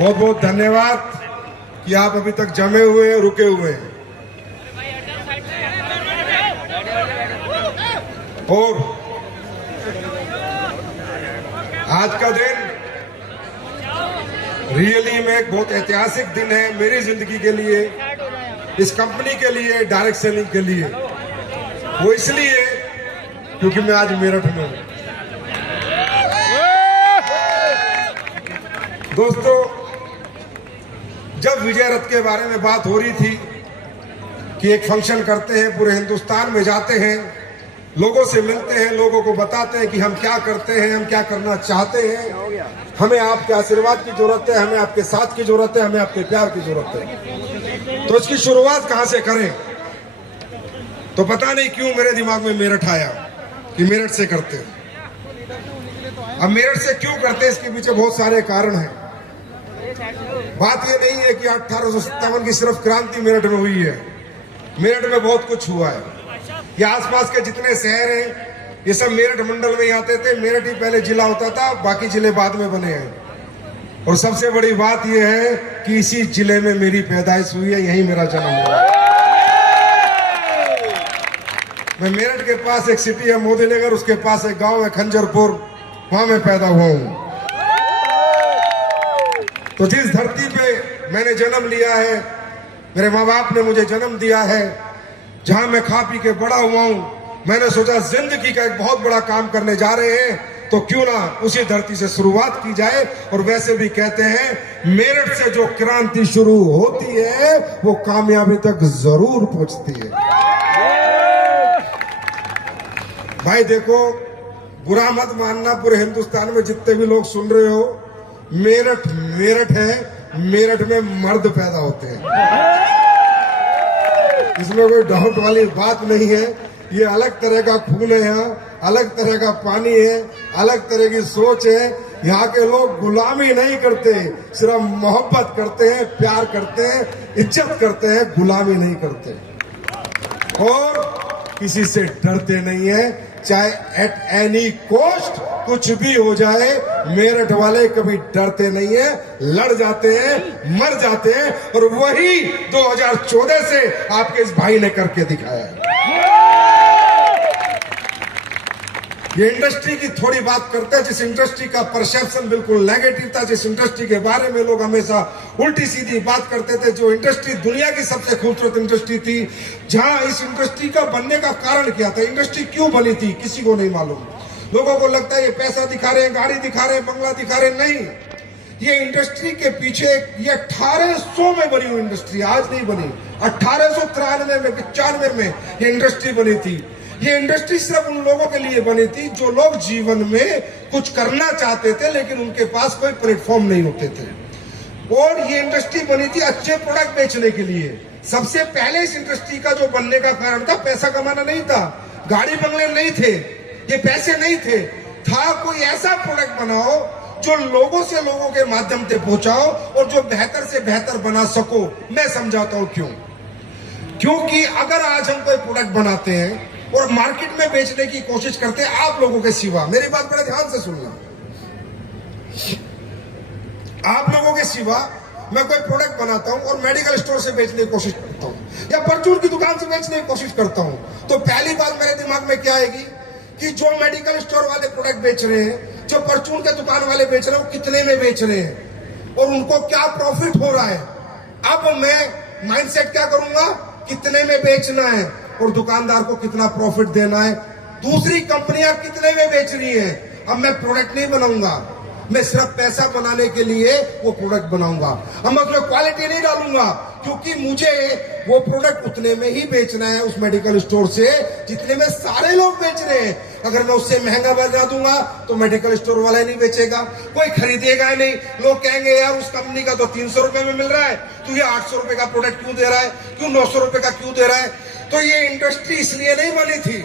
बहुत बहुत धन्यवाद कि आप अभी तक जमे हुए हैं, रुके हुए हैं। और आज का दिन रियली में एक बहुत ऐतिहासिक दिन है मेरी जिंदगी के लिए, इस कंपनी के लिए, डायरेक्ट सेलिंग के लिए। वो इसलिए क्योंकि मैं आज मेरठ में हूं। दोस्तों, जब विजय रथ के बारे में बात हो रही थी कि एक फंक्शन करते हैं, पूरे हिंदुस्तान में जाते हैं, लोगों से मिलते हैं, लोगों को बताते हैं कि हम क्या करते हैं, हम क्या करना चाहते हैं, हमें आपके आशीर्वाद की जरूरत है, हमें आपके साथ की जरूरत है, हमें आपके प्यार की जरूरत है। तो इसकी शुरुआत कहां से करें? तो पता नहीं क्यों मेरे दिमाग में मेरठ आया कि मेरठ से करते हैं। अब मेरठ से क्यों करते हैं, इसके पीछे बहुत सारे कारण हैं। बात ये नहीं है कि 1857 की सिर्फ क्रांति मेरठ में हुई है। मेरठ में बहुत कुछ हुआ है। ये आसपास के जितने शहर हैं, ये सब मेरठ मंडल में ही आते थे। मेरठ ही पहले जिला होता था, बाकी जिले बाद में बने हैं। और सबसे बड़ी बात यह है कि इसी जिले में मेरी पैदाइश हुई है, यही मेरा जन्म हुआ। मैं मेरठ के पास एक सिटी है मोदी नगर, उसके पास एक गांव है खंजरपुर, वहां मैं पैदा हुआ हूं। तो जिस धरती पे मैंने जन्म लिया है, मेरे माँ बाप ने मुझे जन्म दिया है, जहां मैं खा पी के बड़ा हुआ हूं, मैंने सोचा जिंदगी का एक बहुत बड़ा काम करने जा रहे हैं, तो क्यों ना उसी धरती से शुरुआत की जाए। और वैसे भी कहते हैं मेरठ से जो क्रांति शुरू होती है वो कामयाबी तक जरूर पहुंचती है। भाई देखो, बुरा मत मानना, पूरे हिंदुस्तान में जितने भी लोग सुन रहे हो, मेरठ मेरठ है, मेरठ में मर्द पैदा होते हैं, इसमें कोई डाउट वाली बात नहीं है। ये अलग तरह का खून है, यहाँ अलग तरह का पानी है, अलग तरह की सोच है। यहाँ के लोग गुलामी नहीं करते, सिर्फ मोहब्बत करते हैं, प्यार करते हैं, इज्जत करते हैं, गुलामी नहीं करते और किसी से डरते नहीं है, चाहे एट एनी कॉस्ट कुछ भी हो जाए। मेरठ वाले कभी डरते नहीं है, लड़ जाते हैं, मर जाते हैं, और वही 2014 से आपके इस भाई ने करके दिखाया है। ये इंडस्ट्री की थोड़ी बात करते हैं, जिस इंडस्ट्री का परसेप्शन बिल्कुल नेगेटिव था, जिस इंडस्ट्री के बारे में लोग हमेशा उल्टी सीधी बात करते थे, जो इंडस्ट्री दुनिया की सबसे खूबसूरत इंडस्ट्री थी, जहां इस इंडस्ट्री का बनने का कारण क्या था, इंडस्ट्री क्यों बनी थी, किसी को नहीं मालूम। लोगों को लगता है ये पैसा दिखा रहे हैं, गाड़ी दिखा रहे हैं, बंगला दिखा रहे हैं। नहीं, ये इंडस्ट्री के पीछे ये 1800 में बनी हुई इंडस्ट्री, आज नहीं बनी। 1893 में, 95 में ये इंडस्ट्री बनी थी। ये इंडस्ट्री सिर्फ उन लोगों के लिए बनी थी जो लोग जीवन में कुछ करना चाहते थे, लेकिन उनके पास कोई प्लेटफॉर्म नहीं होते थे। और ये इंडस्ट्री बनी थी अच्छे प्रोडक्ट बेचने के लिए। सबसे पहले इस इंडस्ट्री का जो बनने का कारण था, पैसा कमाना नहीं था, गाड़ी बंगले नहीं थे, ये पैसे नहीं थे, था कोई ऐसा प्रोडक्ट बनाओ जो लोगों से लोगों के माध्यम से पहुंचाओ और जो बेहतर से बेहतर बना सको। मैं समझाता हूं क्यों। क्योंकि अगर आज हम कोई प्रोडक्ट बनाते हैं और मार्केट में बेचने की कोशिश करते हैं, आप लोगों के सिवा, मेरी बात बड़ा ध्यान से सुनना, आप लोगों के सिवा मैं कोई प्रोडक्ट बनाता हूं और मेडिकल स्टोर से बेचने की कोशिश करता हूं या परचून की दुकान से बेचने की कोशिश करता हूं, तो पहली बात मेरे दिमाग में क्या आएगी कि जो मेडिकल स्टोर वाले प्रोडक्ट बेच रहे हैं, जो परचून के दुकान वाले बेच रहे हैं, वो कितने में बेच रहे हैं और उनको क्या प्रॉफिट हो रहा है। अब मैं माइंडसेट क्या करूंगा, कितने में बेचना है और दुकानदार को कितना प्रॉफिट देना है। दूसरी कंपनियां कितने में बेच रही हैं, अब मैं प्रोडक्ट नहीं बनाऊंगा, मैं सिर्फ पैसा बनाने के लिए वो प्रोडक्ट बनाऊंगा। अब मैं उसमें क्वालिटी नहीं डालूंगा, क्योंकि मुझे वो प्रोडक्ट उतने में ही बेचना है उस मेडिकल स्टोर से जितने में सारे लोग बेच रहे हैं। अगर मैं उससे महंगा बना दूंगा तो मेडिकल स्टोर वाला नहीं बेचेगा, कोई खरीदेगा नहीं। लोग कहेंगे यार उस कंपनी का तो 300 रुपए में मिल रहा है, तू ये 800 रुपए का प्रोडक्ट क्यों दे रहा है, क्यों 900 रुपए का क्यों दे रहा है। तो ये इंडस्ट्री इसलिए नहीं बनी थी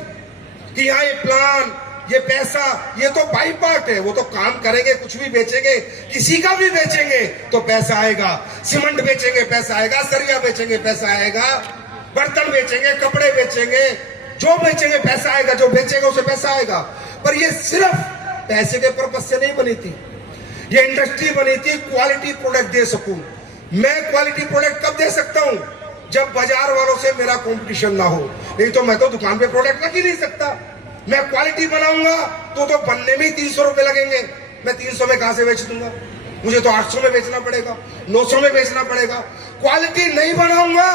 कि यहाँ ये प्लान, ये पैसा, ये तो बाई पार्ट है। वो तो काम करेंगे, कुछ भी बेचेंगे, किसी का भी बेचेंगे तो पैसा आएगा। सीमेंट बेचेंगे पैसा आएगा, सरिया बेचेंगे पैसा आएगा, बर्तन बेचेंगे, कपड़े बेचेंगे, जो बेचेंगे पैसा आएगा, जो बेचेगा उसे पैसा आएगा। पर ये सिर्फ पैसे के पर्पज से नहीं बनी थी, ये इंडस्ट्री बनी थी क्वालिटी प्रोडक्ट दे सकूं। मैं क्वालिटी प्रोडक्ट कब दे सकता हूं? जब बाजार वालों से मेरा कंपटीशन ना हो, नहीं तो मैं तो दुकान पे प्रोडक्ट रख ही नहीं सकता। मैं क्वालिटी बनाऊंगा तो बनने में ही 300 रुपए लगेंगे। मैं 300 में कहां से बेच दूंगा? मुझे तो 800 में बेचना पड़ेगा, 900 में बेचना पड़ेगा। क्वालिटी नहीं बनाऊंगा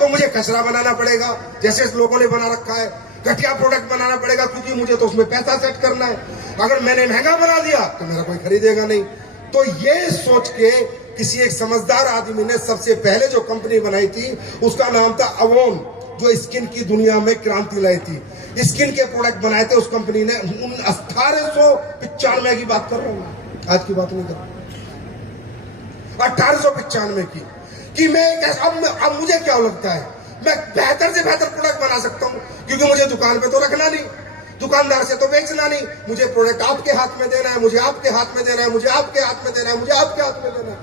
तो मुझे कचरा बनाना पड़ेगा, जैसे लोगों ने बना रखा है। घटिया प्रोडक्ट बनाना पड़ेगा, क्योंकि मुझे तो उसमें पैसा सेट करना है। अगर मैंने महंगा बना दिया तो मेरा कोई खरीदेगा नहीं। तो ये सोच के किसी एक समझदार आदमी ने सबसे पहले जो कंपनी बनाई थी उसका नाम था अवोन, जो स्किन की दुनिया में क्रांति लाई थी। स्किन के प्रोडक्ट बनाए थे उस कंपनी ने। 1895 की बात कर रहा हूं, आज की बात नहीं कर रहा। 1895 की कि मैं अब मुझे क्या लगता है, मैं बेहतर से बेहतर प्रोडक्ट बना सकता हूं, क्योंकि मुझे दुकान पे तो रखना नहीं, दुकानदार से तो बेचना नहीं। मुझे प्रोडक्ट आपके हाथ में देना है, मुझे आपके हाथ में देना है, मुझे आपके हाथ में देना है, मुझे आपके हाथ में देना है।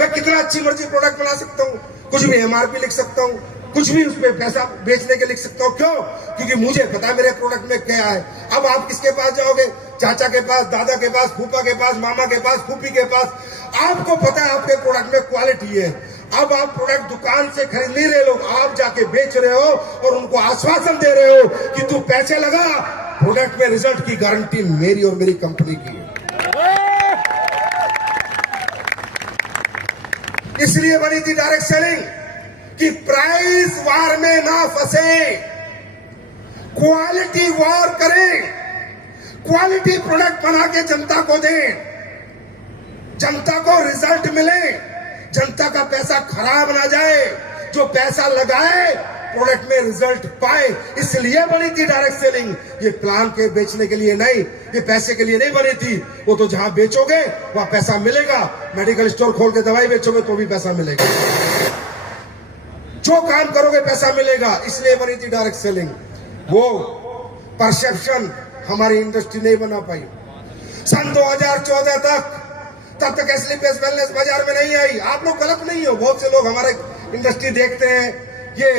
मैं कितना अच्छी मर्जी प्रोडक्ट बना सकता हूं, कुछ भी एमआरपी लिख सकता हूं, कुछ भी उस पर पैसा बेचने के लिख सकता हूं। क्यों? क्योंकि मुझे पता है मेरे प्रोडक्ट में क्या है। अब आप किसके पास जाओगे? चाचा के पास, दादा के पास, फूफा के पास, मामा के पास, फूफी के पास। आपको पता है आपके प्रोडक्ट में क्वालिटी है। अब आप प्रोडक्ट दुकान से खरीद नहीं रहे लोग, आप जाके बेच रहे हो और उनको आश्वासन दे रहे हो कि तू पैसे लगा, प्रोडक्ट में रिजल्ट की गारंटी मेरी और मेरी कंपनी की है। इसलिए बनी थी डायरेक्ट सेलिंग कि प्राइस वार में ना फंसे, क्वालिटी वार करें, क्वालिटी प्रोडक्ट बना के जनता को दें, जनता को रिजल्ट मिले, जनता का पैसा खराब ना जाए, जो पैसा लगाए प्रोडक्ट में रिजल्ट पाए। इसलिए बनी थी डायरेक्ट सेलिंग। ये प्लान के बेचने के लिए नहीं, ये पैसे के लिए नहीं बनी थी। वो तो जहां बेचोगे वहां पैसा मिलेगा। मेडिकल स्टोर खोल के दवाई बेचोगे तो भी पैसा मिलेगा, जो काम करोगे पैसा मिलेगा। इसलिए बनी थी डायरेक्ट सेलिंग। वो परसेप्शन हमारी इंडस्ट्री नहीं बना पाई। सन 2014 तब तक एसलीपीएस वेलनेस बाजार में नहीं आई। आप लोग गलत नहीं हो, बहुत से लोग हमारे इंडस्ट्री देखते हैं, ये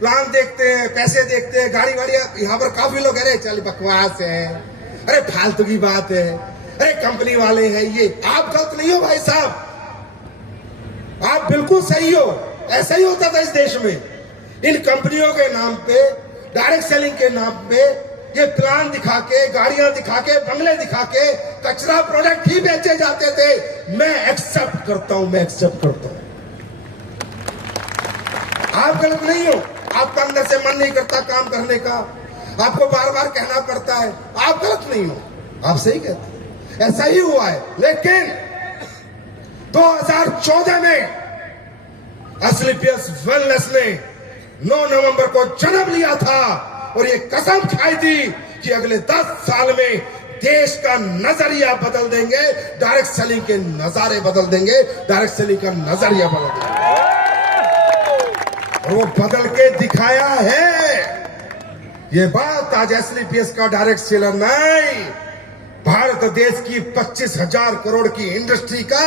प्लान देखते हैं, पैसे देखते हैं, गाड़ी वाड़ी। यहाँ पर काफी लोग अरे चल बकवास है, अरे फालतू की बात है, अरे कंपनी वाले हैं ये। आप गलत नहीं हो भाई साहब, आप बिल्कुल सही हो। ऐसा ही होता था इस देश में। इन कंपनियों के नाम पे, डायरेक्ट सेलिंग के नाम पे ये प्लान दिखा के, गाड़ियां दिखा के, बंगले दिखा के कचरा प्रोडक्ट ही बेचे जाते थे। मैं एक्सेप्ट करता हूं, मैं एक्सेप्ट करता हूं। आप गलत नहीं हो, आपका अंदर से मन नहीं करता काम करने का, आपको बार बार कहना पड़ता है। आप गलत नहीं हो, आप सही कहते हैं, ऐसा ही हुआ है। लेकिन 2014 में एसलीपीएस वेलनेस ने 9 नवंबर को जन्म लिया था और ये कसम खाई थी कि अगले 10 साल में देश का नजरिया बदल देंगे, डायरेक्ट सेलिंग के नजारे बदल देंगे, डायरेक्ट सेलिंग का नजरिया बदल देंगे। और वो बदल के दिखाया है। ये बात आज एसलीपीएस का डायरेक्ट सेलर नहीं, भारत देश की 25,000 करोड़ की इंडस्ट्री का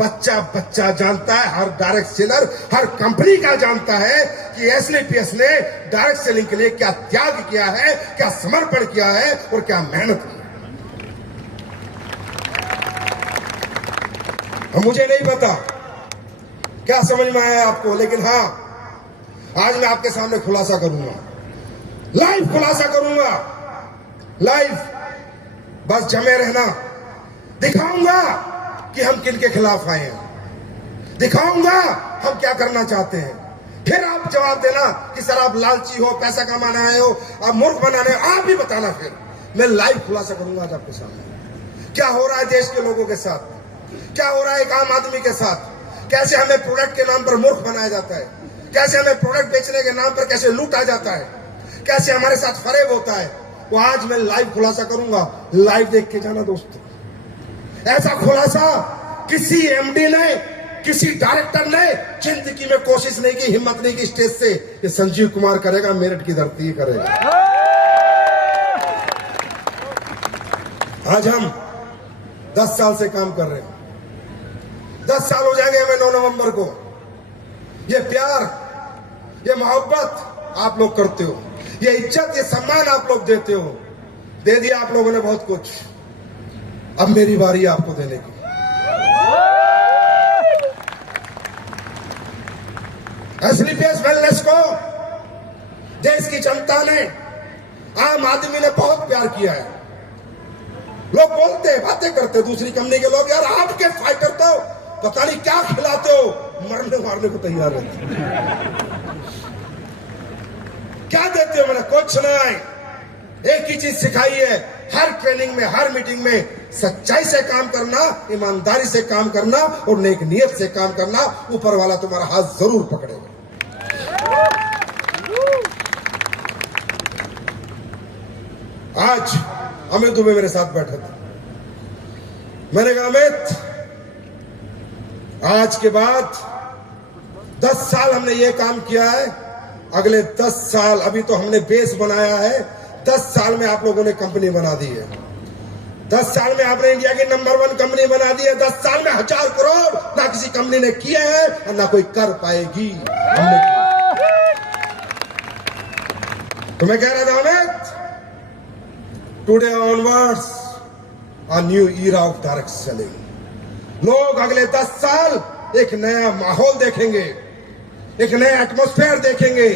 बच्चा बच्चा जानता है। हर डायरेक्ट सेलर, हर कंपनी का जानता है कि एसलीपीएस ने डायरेक्ट सेलिंग के लिए क्या त्याग किया है, क्या समर्पण किया है और क्या मेहनत की। मुझे नहीं पता क्या समझ में आया आपको, लेकिन हाँ, आज मैं आपके सामने खुलासा करूंगा, लाइव खुलासा करूंगा, लाइव। बस जमे रहना, दिखाऊंगा कि हम किन के खिलाफ आए हैं, दिखाऊंगा हम क्या करना चाहते हैं। फिर आप जवाब देना कि सर आप लालची हो, पैसा कमाना आए हो, आप मूर्ख बनाने, आप भी बताना। फिर मैं लाइव खुलासा करूंगा आज आपके सामने क्या हो रहा है देश के लोगों के साथ, क्या हो रहा है एक आम आदमी के साथ, कैसे हमें प्रोडक्ट के नाम पर मूर्ख बनाया जाता है, कैसे हमें प्रोडक्ट बेचने के नाम पर कैसे लूटा जाता है, कैसे हमारे साथ फरेब होता है। वो आज मैं लाइव खुलासा करूंगा, लाइव देख के जाना दोस्तों। ऐसा खुलासा किसी एमडी ने, किसी डायरेक्टर ने जिंदगी में कोशिश नहीं की, हिम्मत नहीं की स्टेज से। ये संजीव कुमार करेगा, मेरठ की धरती करेगा। आज हम 10 साल से काम कर रहे हैं, 10 साल हो जाएंगे हमें 9 नवंबर को। ये प्यार, ये मोहब्बत आप लोग करते हो, ये इज्जत, ये सम्मान आप लोग देते हो। दे दिया आप लोगों ने बहुत कुछ, अब मेरी बारी है आपको देने की। एसलीपीएस वेलनेस को देश की जनता ने, आम आदमी ने बहुत प्यार किया है। लोग बोलते हैं, बातें करते हैं दूसरी कंपनी के लोग, यार आपके फाइटर तो पता नहीं क्या खिलाते हो, मरने मारने को तैयार रहते। क्या देते हो? मैंने कुछ नहीं, एक ही चीज सिखाई है, हर ट्रेनिंग में, हर मीटिंग में सच्चाई से काम करना, ईमानदारी से काम करना और नेक नियत से काम करना। ऊपर वाला तुम्हारा हाथ जरूर पकड़ेगा। आज अमित दुबे मेरे साथ बैठे थे। मैंने कहा अमित, आज के बाद 10 साल हमने ये काम किया है, अगले 10 साल, अभी तो हमने बेस बनाया है, 10 साल में आप लोगों ने कंपनी बना दी है। 10 साल में आपने इंडिया की नंबर 1 कंपनी बना दी है। 10 साल में 1000 करोड़ ना किसी कंपनी ने किया है और ना कोई कर पाएगी। हमने तो मैं कह रहा था Amit, today onwards a new era of direct selling। लोग अगले 10 साल एक नया माहौल देखेंगे, एक नया एटमॉस्फेयर देखेंगे,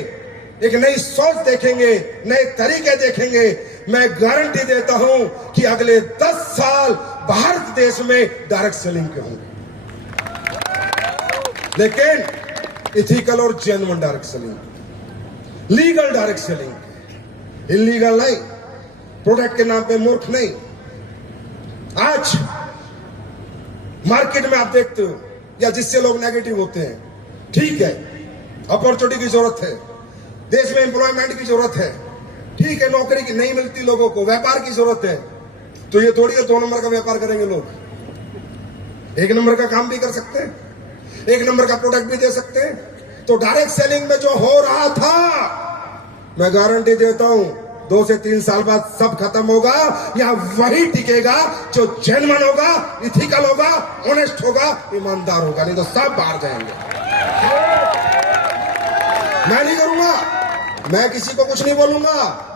एक नई सोच देखेंगे, नए तरीके देखेंगे। मैं गारंटी देता हूं कि अगले 10 साल भारत देश में डायरेक्ट सेलिंग के होंगे, लेकिन इथिकल और genuine direct selling, legal direct selling, illegal नहीं, प्रोडक्ट के नाम पे मूर्ख नहीं। आज मार्केट में आप देखते हो, या जिससे लोग नेगेटिव होते हैं, ठीक है, अपॉर्चुनिटी की जरूरत है, देश में एम्प्लॉयमेंट की जरूरत है, ठीक है, नौकरी की नहीं मिलती लोगों को, व्यापार की जरूरत है, तो ये थोड़ी है 2 नंबर का व्यापार करेंगे लोग। 1 नंबर का काम भी कर सकते हैं, 1 नंबर का प्रोडक्ट भी दे सकते हैं। तो डायरेक्ट सेलिंग में जो हो रहा था, मैं गारंटी देता हूं 2 से 3 साल बाद सब खत्म होगा। या वही टिकेगा जो जेन्युइन होगा, इथिकल होगा, ऑनेस्ट होगा, ईमानदार होगा, नहीं तो सब बाहर जाएंगे। मैं नहीं करूंगा, मैं किसी को कुछ नहीं बोलूंगा।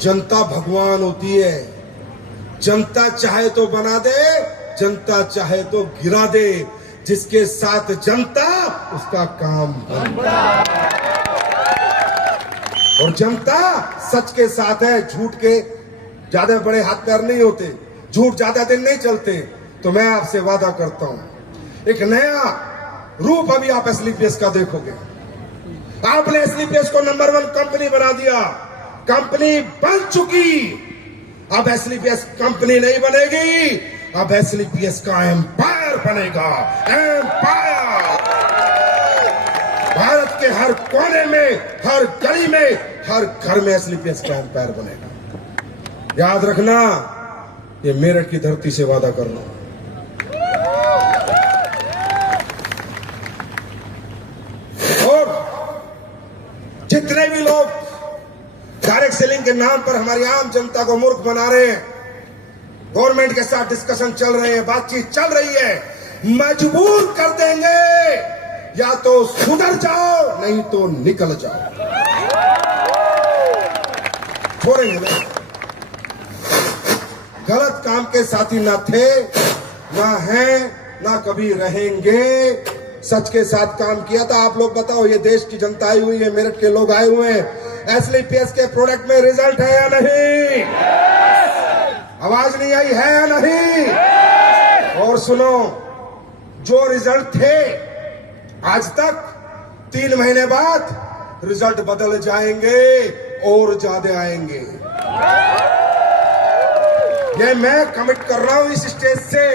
जनता भगवान होती है। जनता चाहे तो बना दे, जनता चाहे तो गिरा दे। जिसके साथ जनता, उसका काम बनता। और जनता सच के साथ है, झूठ के ज्यादा बड़े हाथ पैर नहीं होते, झूठ ज्यादा दिन नहीं चलते। तो मैं आपसे वादा करता हूं, एक नया रूप अभी आप एसलीपीएस का देखोगे। आपने एसलीपीएस को नंबर 1 कंपनी बना दिया, कंपनी बन चुकी। अब एसलीपीएस कंपनी नहीं बनेगी, अब एसलीपीएस का एम्पायर बनेगा। एम्पायर भारत के हर कोने में, हर गली में, हर घर में एसलीपीएस का एम्पायर बनेगा। याद रखना, ये मेरठ की धरती से वादा कर रहा हूं। और जितने भी लोग डायरेक्ट सेलिंग के नाम पर हमारी आम जनता को मूर्ख बना रहे हैं, गवर्नमेंट के साथ डिस्कशन चल रहे हैं, बातचीत चल रही है, मजबूर कर देंगे। या तो सुधर जाओ, नहीं तो निकल जाओ। छोड़ेंगे नहीं। गलत काम के साथी ना थे, ना हैं, ना कभी रहेंगे। सच के साथ काम किया था। आप लोग बताओ, ये देश की जनता आई हुई है, मेरठ के लोग आए हुए हैं, एसलीपीएस के प्रोडक्ट में रिजल्ट है या नहीं? आवाज नहीं आई है या नहीं? और सुनो, जो रिजल्ट थे आज तक, 3 महीने बाद रिजल्ट बदल जाएंगे और ज्यादा आएंगे। ये मैं कमिट कर रहा हूं इस स्टेज से।